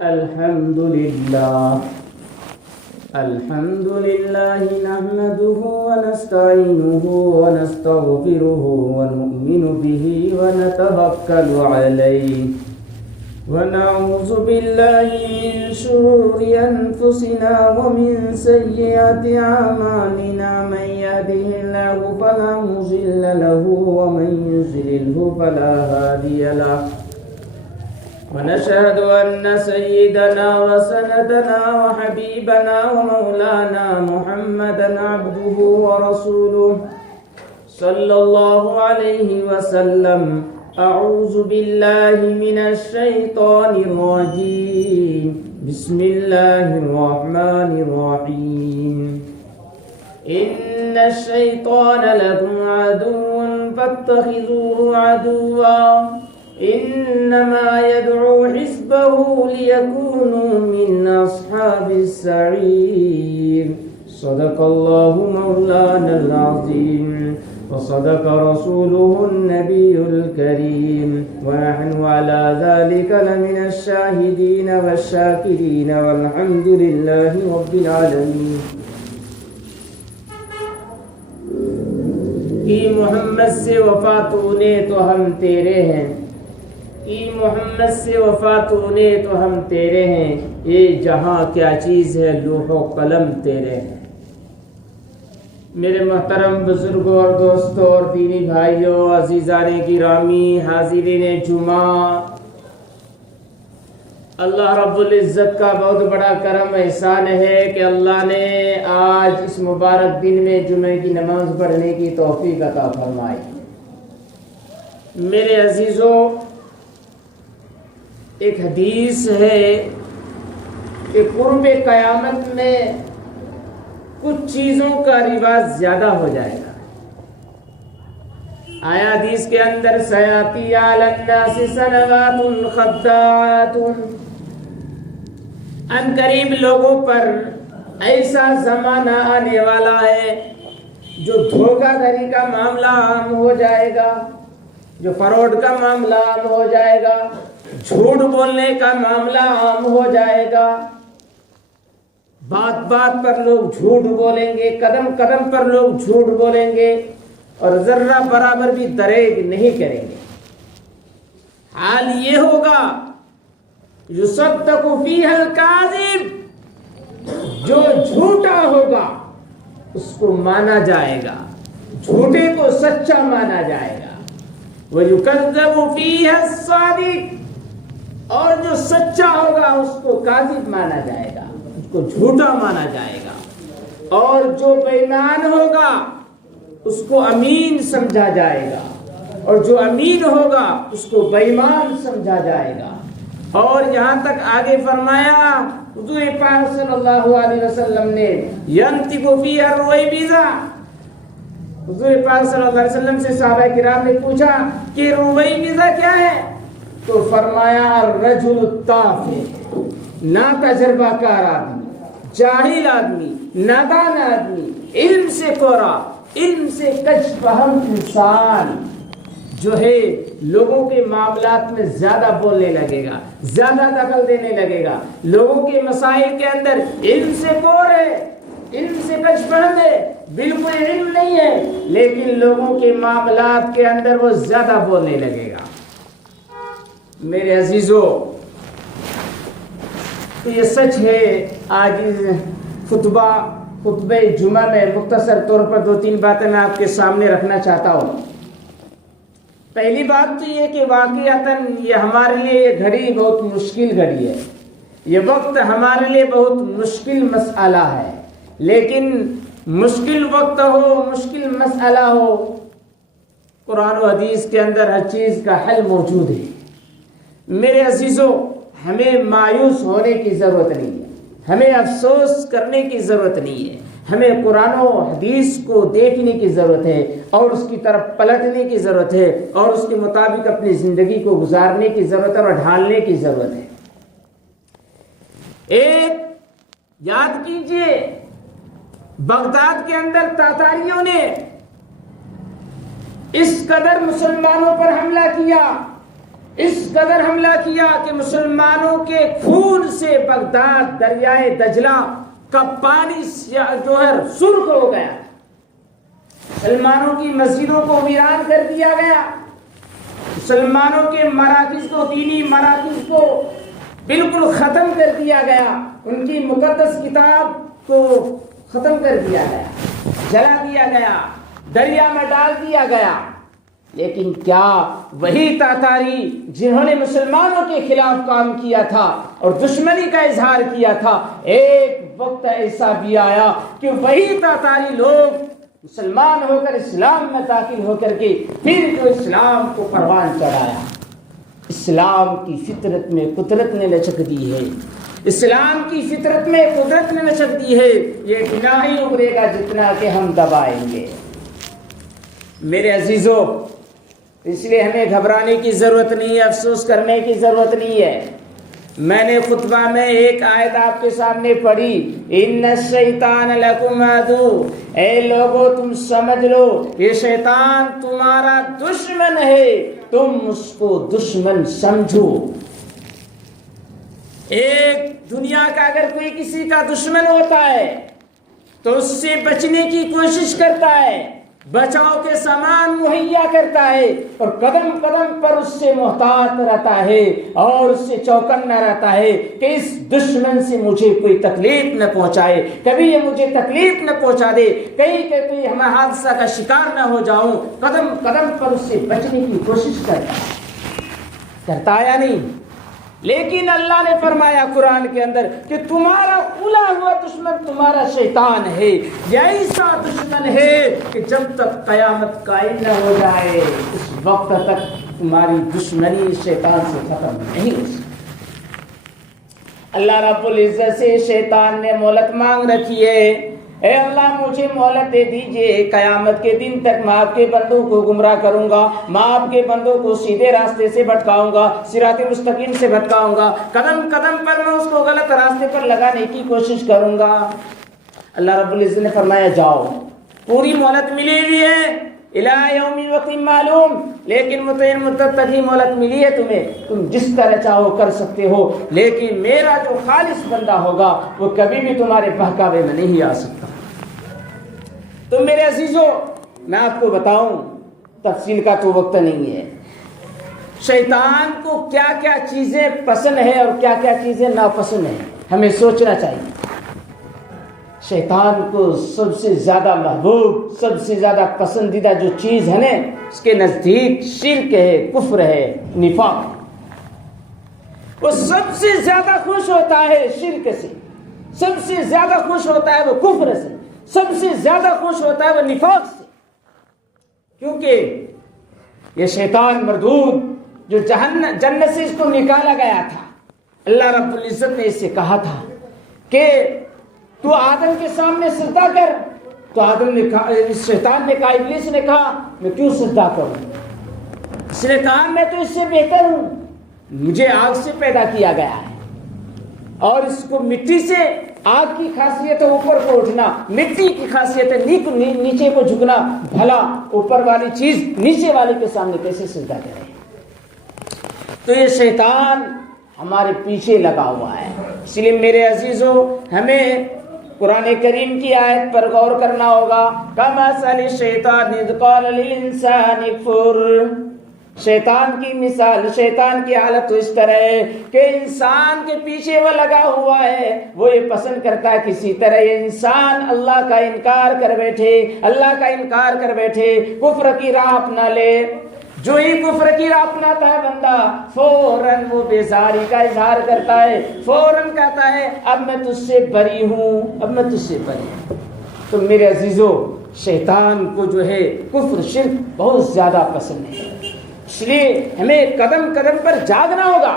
الحمد لله نحمده ونستعينه ونستغفره ونؤمن به ونتوكل عليه ونعوذ بالله من شرور أنفسنا ومن سيئات أعمالنا من يهده الله فلا مضل له ومن يضلل فلا هادي له ونشهد أن سيدنا وسندنا وحبيبنا ومولانا محمدا عبده ورسوله صلى الله عليه وسلم. أعوذ بالله من الشيطان الرجيم. بسم الله الرحمن الرحيم. إن الشيطان لكم عدو فاتخذوه عدوا إنما يدعو حزبه ليكونوا من أصحاب السعير. صدق الله مولانا العظيم وصدق رسوله النبي الكريم ونحن على ذلك لمن الشاهدين والشاكرين والحمد لله رب العالمين. کہ محمد سے وفا تو نے تو ہم تیرے ہیں، کہ محمد سے وفا تو نے تو ہم تیرے ہیں، یہ جہاں کیا چیز ہے لوح و قلم تیرے ہیں. میرے محترم بزرگوں اور دوستوں اور دینی بھائیوں، عزیزان گرامی، حاضرین جمعہ، اللہ رب العزت کا بہت بڑا کرم احسان ہے کہ اللہ نے آج اس مبارک دن میں جمعے کی نماز پڑھنے کی توفیق عطا فرمائی. میرے عزیزوں، ایک حدیث ہے کہ قرب قیامت میں کچھ چیزوں کا رواج زیادہ ہو جائے گا. آیا حدیث کے اندر سیاتی علی الناس سنوات خداعات، ان قریب لوگوں پر ایسا زمانہ آنے والا ہے جو دھوکہ دھڑی کا معاملہ عام ہو جائے گا، جو فراڈ کا معاملہ عام ہو جائے گا، جھوٹ بولنے کا معاملہ عام ہو جائے گا. بات بات پر لوگ جھوٹ بولیں گے، قدم قدم پر لوگ جھوٹ بولیں گے اور ذرہ برابر بھی دریغ نہیں کریں گے. حال یہ ہوگا یصدق فیہ الکاذب، جو جھوٹا ہوگا اس کو مانا جائے گا، جھوٹے کو سچا مانا جائے گا. ویکذب فیہ الصادق، اور جو سچا ہوگا اس کو کاذب مانا جائے گا، اس کو جھوٹا مانا جائے گا. اور جو بے ایمان ہوگا اس کو امین سمجھا جائے گا، اور جو امین ہوگا اس کو بے ایمان سمجھا جائے گا. اور یہاں تک آگے فرمایا حضور پاک صلی اللہ علیہ وسلم نے ینطق فیہ الرویبضہ، حضور پاک صلی اللہ علیہ وسلم سے صحابہ کرام نے پوچھا کہ رویبضہ کیا ہے؟ تو فرمایا الرجل التافہ، نا تجربہ کار آدمی، جاہل آدمی، نادان آدمی، علم سے کورا، علم سے کچھ فہم انسان جو ہے لوگوں کے معاملات میں زیادہ بولنے لگے گا، زیادہ دخل دینے لگے گا. لوگوں کے مسائل کے اندر علم سے کور ہے، علم سے کچھ فہم ہے، بالکل علم نہیں ہے، لیکن لوگوں کے معاملات کے اندر وہ زیادہ بولنے لگے گا. میرے عزیزوں، تو یہ سچ ہے. آج خطبہ جمعہ میں مختصر طور پر 2-3 باتیں میں آپ کے سامنے رکھنا چاہتا ہوں. پہلی بات تو یہ کہ واقعتاً یہ ہمارے لیے یہ گھڑی بہت مشکل گھڑی ہے، یہ وقت ہمارے لیے بہت مشکل مسئلہ ہے. لیکن مشکل وقت ہو، مشکل مسئلہ ہو، قرآن و حدیث کے اندر ہر چیز کا حل موجود ہے. میرے عزیزوں، ہمیں مایوس ہونے کی ضرورت نہیں ہے، ہمیں افسوس کرنے کی ضرورت نہیں ہے. ہمیں قرآن و حدیث کو دیکھنے کی ضرورت ہے اور اس کی طرف پلٹنے کی ضرورت ہے اور اس کے مطابق اپنی زندگی کو گزارنے کی ضرورت ہے اور ڈھالنے کی ضرورت ہے. ایک یاد کیجئے، بغداد کے اندر تاتاریوں نے اس قدر مسلمانوں پر حملہ کیا اس قدر حملہ کیا کہ مسلمانوں کے خون سے بغداد دریائے دجلہ کا پانی جو ہے سرخ ہو گیا، مسلمانوں کی مسجدوں کو ویران کر دیا گیا، مسلمانوں کے مراکز کو، دینی مراکز کو بالکل ختم کر دیا گیا، ان کی مقدس کتاب کو ختم کر دیا گیا، جلا دیا گیا، دریا میں ڈال دیا گیا۔ لیکن کیا وہی تاتاری جنہوں نے مسلمانوں کے خلاف کام کیا تھا اور دشمنی کا اظہار کیا تھا، ایک وقت ایسا بھی آیا کہ وہی تاتاری لوگ مسلمان ہو کر اسلام میں داخل ہو کر کے پھر جو اسلام کو پروان چڑھایا؟ اسلام کی فطرت میں قدرت نے لچک دی ہے، اسلام کی فطرت میں قدرت نے لچک دی ہے، یہ اتنا ہی ابھرے گا جتنا کہ ہم دبائیں گے۔ میرے عزیزو، اس لیے ہمیں گھبرانے کی ضرورت نہیں ہے، افسوس کرنے کی ضرورت نہیں ہے۔ میں نے خطبہ میں ایک آیت آپ کے سامنے پڑھی، ان الشیطان لکم عدو، اے لوگو تم سمجھ لو یہ شیطان تمہارا دشمن ہے، تم اس کو دشمن سمجھو۔ ایک دنیا کا اگر کوئی کسی کا دشمن ہوتا ہے تو اس سے بچنے کی کوشش کرتا ہے، بچاؤ کے سامان مہیا کرتا ہے اور قدم قدم پر اس سے محتاط رہتا ہے اور اس سے چوکنا رہتا ہے کہ اس دشمن سے مجھے کوئی تکلیف نہ پہنچائے، کبھی یہ مجھے تکلیف نہ پہنچا دے، کہیں کہ کوئی ہمیں حادثہ کا شکار نہ ہو جاؤں، قدم قدم پر اس سے بچنے کی کوشش کرتا ہے یا نہیں؟ لیکن اللہ نے فرمایا قرآن کے اندر کہ تمہارا کھلا ہوا دشمن تمہارا شیطان ہے، یہ ایسا دشمن ہے کہ جب تک قیامت قائم نہ ہو جائے اس وقت تک تمہاری دشمنی شیطان سے ختم نہیں ہو سکتی۔ اللہ رب العزت سے شیطان نے مہلت مانگ رکھی ہے، اے اللہ مجھے مہلت دے دیجئے، قیامت کے دن تک میں آپ کے بندوں کو گمراہ کروں گا، میں آپ کے بندوں کو سیدھے راستے سے بھٹکاؤں گا، صراط مستقیم سے بھٹکاؤں گا، قدم قدم پر میں اس کو غلط راستے پر لگانے کی کوشش کروں گا۔ اللہ رب العزت نے فرمایا جاؤ، پوری مہلت ملی ہوئی ہے الی یوم وقت معلوم، لیکن متعین مدت تک ہی مہلت ملی ہے تمہیں، تم جس طرح چاہو کر سکتے ہو، لیکن میرا جو خالص بندہ ہوگا وہ کبھی بھی تمہارے بہکاوے میں نہیں آ سکتا۔ تو میرے عزیزو، میں آپ کو بتاؤں، تفصیل کا تو وقت نہیں ہے، شیطان کو کیا کیا چیزیں پسند ہے اور کیا کیا چیزیں ناپسند ہیں، ہمیں سوچنا چاہیے۔ شیطان کو سب سے زیادہ محبوب، سب سے زیادہ پسندیدہ جو چیز ہے نا، اس کے نزدیک شرک ہے، کفر ہے، نفاق۔ وہ سب سے زیادہ خوش ہوتا ہے شرک سے، سب سے زیادہ خوش ہوتا ہے وہ کفر سے، سب سے زیادہ خوش ہوتا ہے وہ نفاق سے، کیونکہ یہ شیطان مردود جو جنت سے اس کو نکالا گیا تھا، اللہ رب العزت نے اس سے کہا تھا کہ تو آدم کے سامنے سجدہ کر، تو آدم نے کہا، شیطان نے کہا، ابلیس نے کہا میں کیوں سجدہ کروں؟ اس نے کہا میں تو اس سے بہتر ہوں، مجھے آگ سے پیدا کیا گیا ہے اور اس کو مٹی سے، آگ کی خاصیت ہے اوپر کو اٹھنا، مٹی کی خاصیت ہے نیچے کو جھکنا، بھلا اوپر والی چیز نیچے والے کے سامنے کیسے سجدہ کرے؟ تو یہ شیطان ہمارے پیچھے لگا ہوا ہے۔ اس لیے میرے عزیزو، ہمیں قرآن کریم کی آیت پر غور کرنا ہوگا، کمثل الشیطان اذ قال للانسان اکفر۔ شیطان کی مثال، شیطان کی حالت تو اس طرح ہے کہ انسان کے پیچھے وہ لگا ہوا ہے، وہ یہ پسند کرتا ہے کسی طرح یہ انسان اللہ کا انکار کر بیٹھے، اللہ کا انکار کر بیٹھے، کفر کی راہ اپنا لے۔ جو ہی کفر کی راہ اپناتا ہے بندہ، فوراً وہ بیزاری کا اظہار کرتا ہے، فوراً کہتا ہے اب میں تجھ سے بری ہوں، اب میں تجھ سے بری ہوں۔ تو میرے عزیزو، شیطان کو جو ہے کفر، شرک بہت زیادہ پسند ہے، اس لیے ہمیں قدم قدم پر جاگنا ہوگا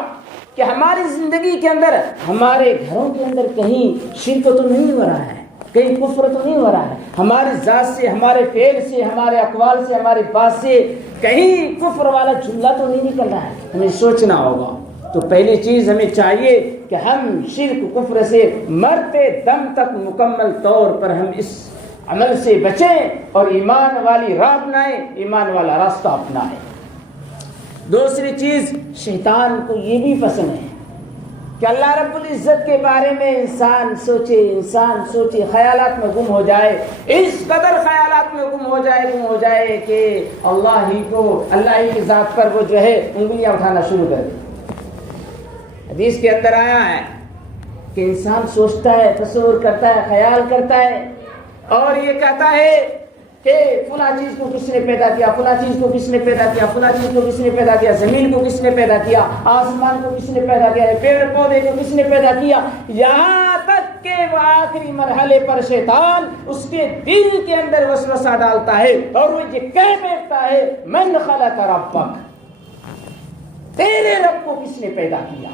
کہ ہماری زندگی کے اندر، ہمارے گھروں کے اندر کہیں شرک تو نہیں ہو رہا ہے، کہیں کفر تو نہیں ہو رہا ہے، ہماری ذات سے، ہمارے فعل سے، ہمارے اقوال سے، ہماری بات سے کہیں کفر والا جملہ تو نہیں نکل رہا ہے، ہمیں سوچنا ہوگا۔ تو پہلی چیز ہمیں چاہیے کہ ہم شرک کفر سے مرتے دم تک مکمل طور پر ہم اس عمل سے بچیں اور ایمان والی راہ اپنائیں، ایمان والا راستہ اپنائیں۔ دوسری چیز شیطان کو یہ بھی پسند ہے کہ اللہ رب العزت کے بارے میں انسان سوچے خیالات میں گم ہو جائے، اس قدر خیالات میں گم ہو جائے کہ اللہ ہی کی ذات پر وہ جو ہے انگلیاں اٹھانا شروع کر دے۔ حدیث کے اندر آیا ہے کہ انسان سوچتا ہے، تصور کرتا ہے، خیال کرتا ہے اور یہ کہتا ہے کہ فلاں چیز کو کس نے پیدا کیا، فلاں چیز کو کس نے پیدا کیا، فلاں چیز کو کس نے پیدا کیا، زمین کو کس نے پیدا کیا، آسمان کو کس نے پیدا کیا، پیڑ پودے کو کس نے پیدا کیا، یہاں تک کہ وہ آخری مرحلے پر شیطان اس کے دل کے اندر وسوسہ ڈالتا ہے اور وہ یہ کہہ بیٹھتا ہے من خلق ربک، تیرے رب کو کس نے پیدا کیا۔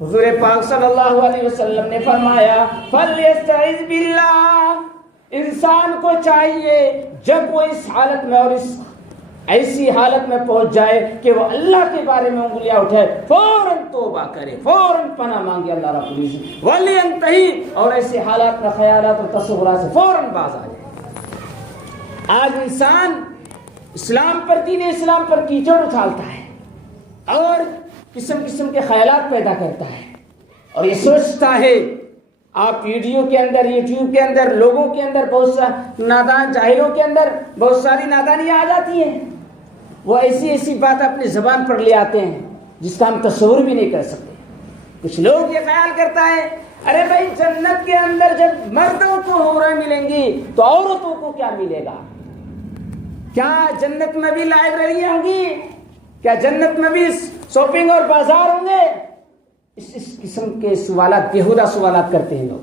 حضور پاک صلی اللہ علیہ وسلم نے فرمایا فَلْيَسْتَعِذْ بِاللَّهِ، انسان کو چاہیے جب وہ اس حالت میں اور اس ایسی حالت میں پہنچ جائے کہ وہ اللہ کے بارے میں انگلیاں اٹھائے، فوراً توبہ کرے، فوراً پناہ مانگے اللہ رب العزت، وَلْيَنْتَهِ، اور ایسے حالات میں خیالات اور تصورات سے فوراً باز آ جائے۔ آج انسان اسلام پر، دین اسلام پر کیچڑ اچھالتا ہے اور قسم قسم کے خیالات پیدا کرتا ہے اور یہ سوچتا ہے، آپ ویڈیو کے اندر، یوٹیوب کے اندر، لوگوں کے اندر بہت سا نادان جاہلوں کے اندر بہت ساری نادانیاں آ جاتی ہیں، وہ ایسی بات اپنی زبان پر لے آتے ہیں جس کا ہم تصور بھی نہیں کر سکتے۔ کچھ لوگ یہ خیال کرتا ہے ارے بھائی جنت کے اندر جب مردوں کو حوریں ملیں گی تو عورتوں کو کیا ملے گا؟ کیا جنت میں بھی لائبریریاں ہوں گی؟ کیا جنت میں بھی شاپنگ اور بازار ہوں گے؟ اس قسم کے سوالات، بیہودہ سوالات کرتے ہیں لوگ،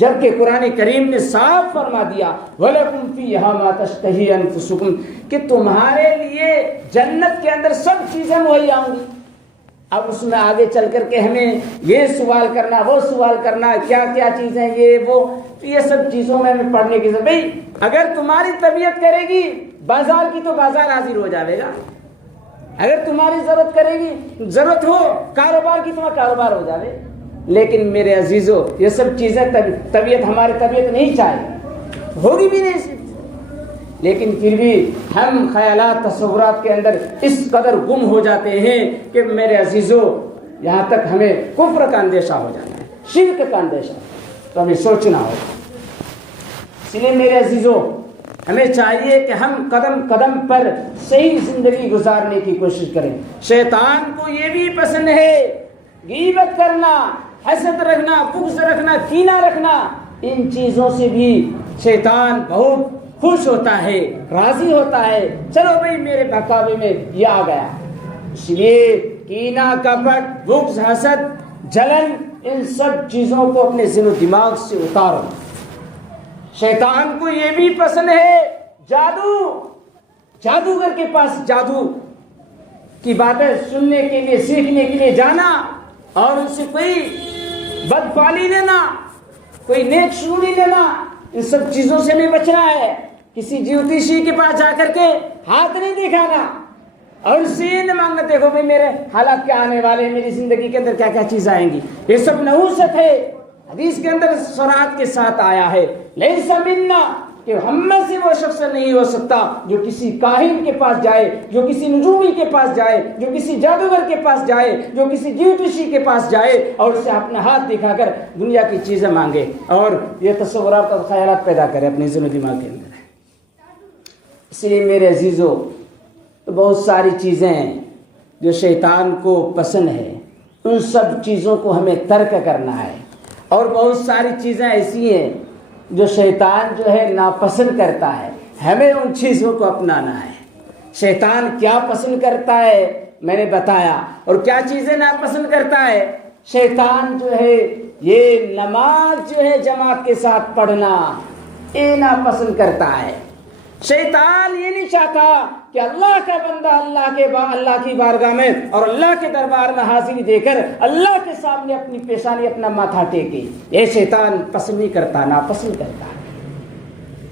جبکہ قرآن کریم نے صاف فرما دیا وَلَكُمْ فِيهَا مَا تَشْتَهِي أَنفُسُكُمْ، کہ تمہارے لیے جنت کے اندر سب چیزیں مہیا ہوں گی۔ اب اس میں آگے چل کر کے ہمیں یہ سوال کرنا، وہ سوال کرنا، کیا کیا چیزیں یہ سب چیزوں میں ہمیں پڑھنے کی ضرورت۔ بھائی اگر تمہاری طبیعت کرے گی بازار کی تو بازار حاضر ہو جائے گا، اگر تمہاری ضرورت ہو کاروبار کی تو کاروبار ہو جائے، لیکن میرے عزیزو یہ سب چیزیں طبیعت ہماری طبیعت نہیں چاہے، ہوگی بھی نہیں سکتی، لیکن پھر بھی ہم خیالات تصورات کے اندر اس قدر گم ہو جاتے ہیں کہ میرے عزیزو یہاں تک ہمیں کفر کا اندیشہ ہو جاتا ہے، شرک کا اندیشہ، تو ہمیں سوچنا ہوگا۔ اس لیے میرے عزیزو ہمیں چاہیے کہ ہم قدم قدم پر صحیح زندگی گزارنے کی کوشش کریں۔ شیطان کو یہ بھی پسند ہے غیبت کرنا، حسد رکھنا، بغض رکھنا، کینہ رکھنا، ان چیزوں سے بھی شیطان بہت خوش ہوتا ہے، راضی ہوتا ہے، چلو بھائی میرے بہکاوے میں یہ آ گیا۔ اس لیے کینہ، کپٹ، بغض، حسد، جلن، ان سب چیزوں کو اپنے ذہن و دماغ سے اتارو۔ شیطان کو یہ بھی پسند ہے جادوگر کے پاس جادو کی باتیں سننے کے لیے، سیکھنے کے لیے جانا اور ان سے کوئی بدفعلی لینا، کوئی نیک شعوری لینا، ان سب چیزوں سے بھی بچنا ہے۔ کسی جیوتیشی کے پاس جا کر کے ہاتھ نہیں دکھانا اور اس سے یہ نہ مانگنا دیکھو بھائی میرے حالات کیا آنے والے ہیں، میری زندگی کے اندر کیا کیا چیز آئیں گی، یہ سب نحوست ہے۔ حدیث کے اندر صراحت کے ساتھ آیا ہے لیس منا، کہ ہم میں سے وہ شخص نہیں ہو سکتا جو کسی کاہن کے پاس جائے، جو کسی نجومی کے پاس جائے، جو کسی جادوگر کے پاس جائے، جو کسی جیوتشی کے پاس جائے اور اسے اپنا ہاتھ دکھا کر دنیا کی چیزیں مانگے اور یہ تصورات اور خیالات پیدا کرے اپنے ذہن و دماغ کے اندر۔ اس لیے میرے عزیزو بہت ساری چیزیں ہیں جو شیطان کو پسند ہے، ان سب چیزوں کو ہمیں ترک کرنا ہے، اور بہت ساری چیزیں ایسی ہیں جو شیطان جو ہے ناپسند کرتا ہے، ہمیں ان چیزوں کو اپنانا ہے۔ شیطان کیا پسند کرتا ہے میں نے بتایا، اور کیا چیزیں ناپسند کرتا ہے۔ شیطان جو ہے یہ نماز جو ہے جماعت کے ساتھ پڑھنا یہ ناپسند کرتا ہے۔ شیطان یہ نہیں چاہتا کہ اللہ کا بندہ اللہ کی بارگاہ میں اور اللہ کے دربار میں حاضری دے کر اللہ کے سامنے اپنی پیشانی، اپنا ماتھا ٹیکے، یہ شیطان پسند نہیں کرتا، ناپسند کرتا ہے۔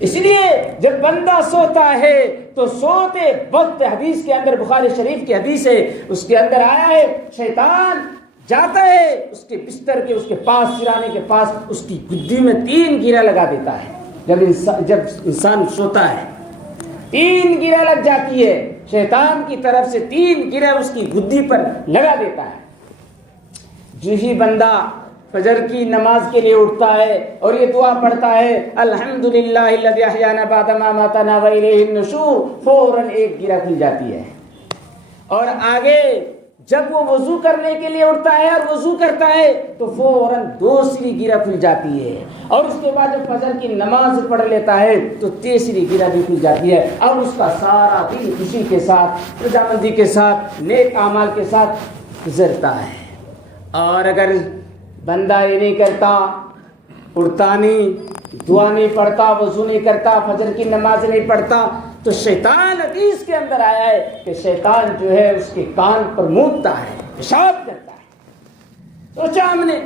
اس لیے جب بندہ سوتا ہے تو سوتے وقت، حدیث کے اندر بخاری شریف کی حدیث ہے، اس کے اندر آیا ہے شیطان جاتا ہے اس کے بستر کے، اس کے پاس، سرانے کے پاس، اس کی گدی میں 3 گرہ لگا دیتا ہے۔ جب انسان سوتا ہے 3 گرہ لگ جاتی ہے، شیطان کی طرف سے 3 گرہ اس کی گدی پر لگا دیتا ہے۔ جو ہی بندہ فجر کی نماز کے لیے اٹھتا ہے اور یہ دعا پڑھتا ہے الحمدللہ الذی احیانا بعد ما اماتنا والیہ النشور، فوراً ایک گرہ کھل جاتی ہے۔ اور آگے جب وہ وضو کرنے کے لیے اٹھتا ہے اور وضو کرتا ہے تو فوراً دوسری گرہ کھل جاتی ہے، اور اس کے بعد جب فجر کی نماز پڑھ لیتا ہے تو تیسری گرہ بھی کھل جاتی ہے، اور اس کا سارا دن خوشی کے ساتھ، رضامندی کے ساتھ، نیک اعمال کے ساتھ گزرتا ہے۔ اور اگر بندہ یہ نہیں کرتا، اٹھتا نہیں، دعا نہیں پڑھتا، وضو نہیں کرتا، فجر کی نماز نہیں پڑھتا، تو شیطان حدیث کے اندر آیا ہے کہ شیطان جو ہے اس کے کان پر مونتا ہے، پیشاب کرتا ہے۔ سوچا ہم نے،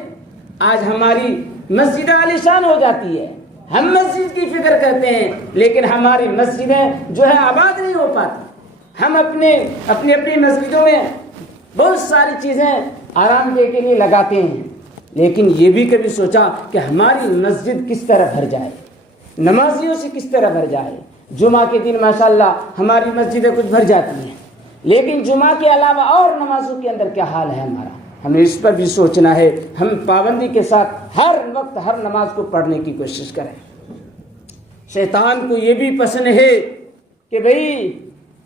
آج ہماری مسجد عالیشان ہو جاتی ہے، ہم مسجد کی فکر کرتے ہیں، لیکن ہماری مسجدیں جو ہے آباد نہیں ہو پاتی۔ ہم اپنی مسجدوں میں بہت ساری چیزیں آرام دہ کے لیے لگاتے ہیں، لیکن یہ بھی کبھی سوچا کہ ہماری مسجد کس طرح بھر جائے، نمازیوں سے کس طرح بھر جائے۔ جمعہ کے دن ماشاءاللہ ہماری مسجدیں کچھ بھر جاتی ہیں، لیکن جمعہ کے علاوہ اور نمازوں کے اندر کیا حال ہے ہمارا، ہمیں اس پر بھی سوچنا ہے۔ ہم پابندی کے ساتھ ہر وقت ہر نماز کو پڑھنے کی کوشش کریں۔ شیطان کو یہ بھی پسند ہے کہ بھئی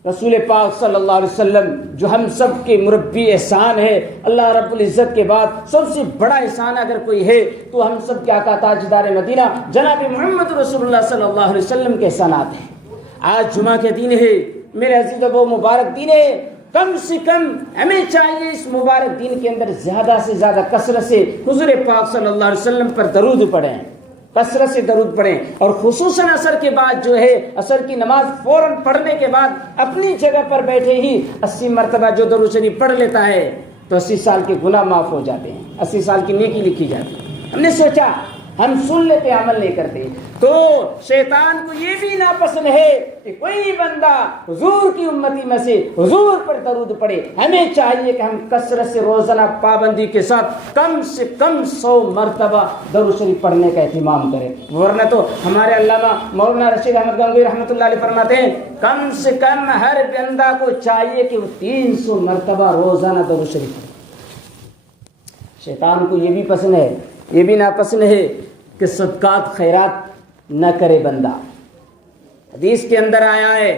رسول پاک صلی اللہ علیہ وسلم جو ہم سب کے مربی احسان ہے، اللہ رب العزت کے بعد سب سے بڑا احسان اگر کوئی ہے تو ہم سب کے آقا تاجدار مدینہ جناب محمد رسول اللہ صلی اللہ علیہ وسلم کے احسانات ہیں۔ آج جمعہ کے دن ہے میرے عزیز و مبارک دن ہے، کم سے کم ہمیں چاہیے اس مبارک دن کے اندر زیادہ سے زیادہ کثرت سے حضور پاک صلی اللہ علیہ وسلم پر درود پڑھیں، کثرت سے درود پڑھیں، اور خصوصاً عصر کے بعد جو ہے عصر کی نماز فوراً پڑھنے کے بعد اپنی جگہ پر بیٹھے ہی 80 مرتبہ جو درود شریف پڑھ لیتا ہے تو 80 سال کے گناہ معاف ہو جاتے ہیں، 80 سال کی نیکی لکھی جاتی ہے۔ ہم نے سوچا ہم سن لیتے عمل نہیں کرتے، تو شیطان کو یہ بھی ناپسند ہے کہ کوئی بندہ حضور کی امتی میں سے حضور پر درود پڑھے۔ ہمیں چاہیے کہ ہم کثرت سے روزانہ پابندی کے ساتھ کم سے کم 100 مرتبہ درود شریف پڑھنے کا اہتمام کریں، ورنہ تو ہمارے علامہ مولانا رشید احمد گنگوئی رحمۃ اللہ علیہ فرماتے ہیں کم سے کم ہر بندہ کو چاہیے کہ وہ 300 مرتبہ روزانہ درود شریف پڑھے۔ شیطان کو یہ بھی پسند ہے، یہ بھی ناپسند ہے کہ صدقات خیرات نہ کرے بندہ۔ حدیث کے اندر آیا ہے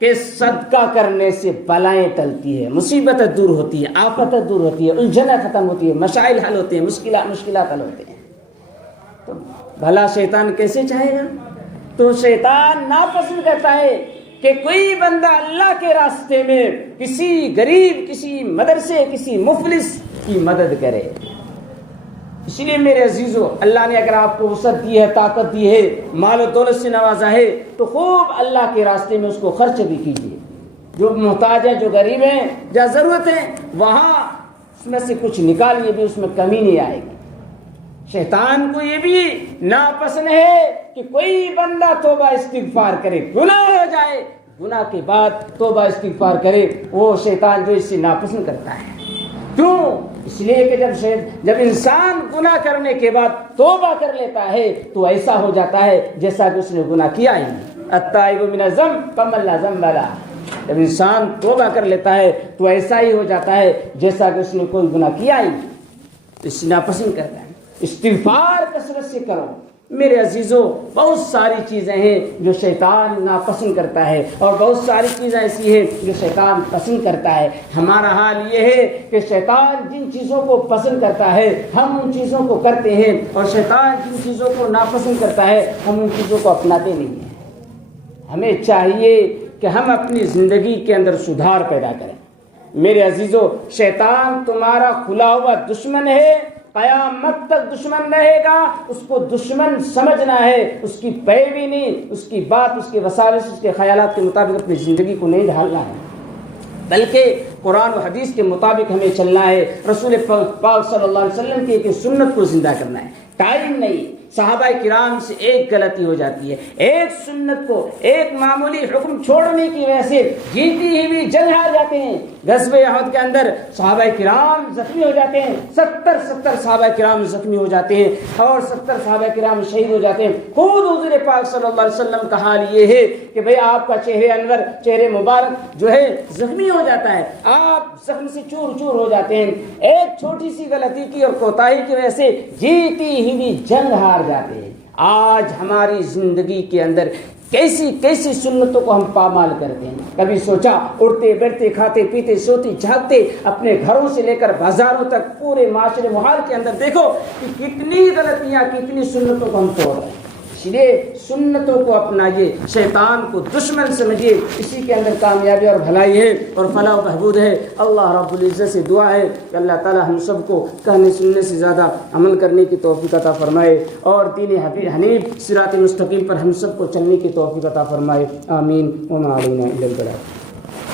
کہ صدقہ کرنے سے بلائیں ٹلتی ہے، مصیبتیں دور ہوتی ہے، آفتیں دور ہوتی ہے، الجھنیں ختم ہوتی ہے، مسائل حل ہوتے ہیں، مشکلات حل ہوتے ہیں۔ تو بھلا شیطان کیسے چاہے گا؟ تو شیطان ناپسند کرتا ہے کہ کوئی بندہ اللہ کے راستے میں کسی غریب، کسی مدرسے، کسی مفلس کی مدد کرے۔ اس لیے میرے عزیزو، اللہ نے اگر آپ کو وسعت دی ہے، طاقت دی ہے، مال و دولت سے نوازا ہے تو خوب اللہ کے راستے میں اس کو خرچ بھی کیجیے۔ جو محتاج ہیں، جو غریب ہیں، جہاں ضرورت ہے وہاں اس میں سے کچھ نکالیے، بھی اس میں کمی نہیں آئے گی۔ شیطان کو یہ بھی ناپسند ہے کہ کوئی بندہ توبہ استغفار کرے، گناہ ہو جائے، گناہ کے بعد توبہ استغفار کرے، وہ شیطان جو اس سے ناپسند کرتا ہے۔ کیوں؟ اس لیے کہ جب انسان گناہ کرنے کے بعد توبہ کر لیتا ہے تو ایسا ہو جاتا ہے جیسا کہ اس نے گناہ کیا ہی نہیں۔ التائب من الذنب کمن لا ذنب لہ۔ جب انسان توبہ کر لیتا ہے تو ایسا ہی ہو جاتا ہے جیسا کہ اس نے کوئی گناہ کیا ہی نہیں۔ اس سے ناپسند کرتا ہے۔ استغفار کثرت سے کرو میرے عزیزوں۔ بہت ساری چیزیں ہیں جو شیطان ناپسند کرتا ہے، اور بہت ساری چیزیں ایسی ہیں جو شیطان پسند کرتا ہے۔ ہمارا حال یہ ہے کہ شیطان جن چیزوں کو پسند کرتا ہے ہم ان چیزوں کو کرتے ہیں، اور شیطان جن چیزوں کو ناپسند کرتا ہے ہم ان چیزوں کو اپناتے نہیں ہیں۔ ہمیں چاہیے کہ ہم اپنی زندگی کے اندر سدھار پیدا کریں۔ میرے عزیزوں، شیطان تمہارا کھلا ہوا دشمن ہے، قیامت تک دشمن رہے گا۔ اس کو دشمن سمجھنا ہے، اس کی پیروی نہیں، اس کی بات، اس کے وساوس، اس کے خیالات کے مطابق اپنی زندگی کو نہیں ڈھالنا ہے، بلکہ قرآن و حدیث کے مطابق ہمیں چلنا ہے، رسول پاک صلی اللہ علیہ وسلم کی ایک سنت کو زندہ کرنا ہے۔ ٹائم نہیں، صحابہ کرام سے ایک غلطی ہو جاتی ہے، ایک سنت کو، ایک معمولی حکم چھوڑنے کی وجہ سے جیتی ہی بھی جنگ ہار جاتے ہیں، غزوہ احد کے اندر صحابہ کرام زخمی ہو جاتے ہیں، 70 صحابہ کرام زخمی ہو جاتے ہیں اور 70 صحابہ کرام شہید ہو جاتے ہیں۔ خود حضور پاک صلی اللہ علیہ وسلم کا حال یہ ہے کہ بھئی آپ کا چہرے انور، چہرے مبارک جو ہے زخمی ہو جاتا ہے، آپ زخم سے چور چور ہو جاتے ہیں، ایک چھوٹی سی غلطی کی اور کوتاہی کی وجہ سے جیتی ہی بھی جنگ ہار جاتے ہیں۔ آج ہماری زندگی کے اندر کیسی کیسی سنتوں کو ہم پامال کرتے ہیں۔ کبھی سوچا اٹھتے بیٹھتے کھاتے پیتے سوتے جاگتے اپنے گھروں سے لے کر بازاروں تک پورے معاشرے محال کے اندر دیکھو کہ کتنی غلطیاں، کتنی سنتوں کو ہم توڑ رہے ہیں۔ اس لیے سنتوں کو اپنائیے، شیطان کو دشمن سمجھیے، اسی کے اندر کامیابی اور بھلائی ہے اور فلاح و بہبود ہے۔ اللہ رب العزت سے دعا ہے کہ اللہ تعالی ہم سب کو کہنے سننے سے زیادہ عمل کرنے کی توفیق عطا فرمائے اور دین حنیف صراط مستقیم پر ہم سب کو چلنے کی توفیق عطا فرمائے۔ آمین۔ وما علینا الا البلاغ۔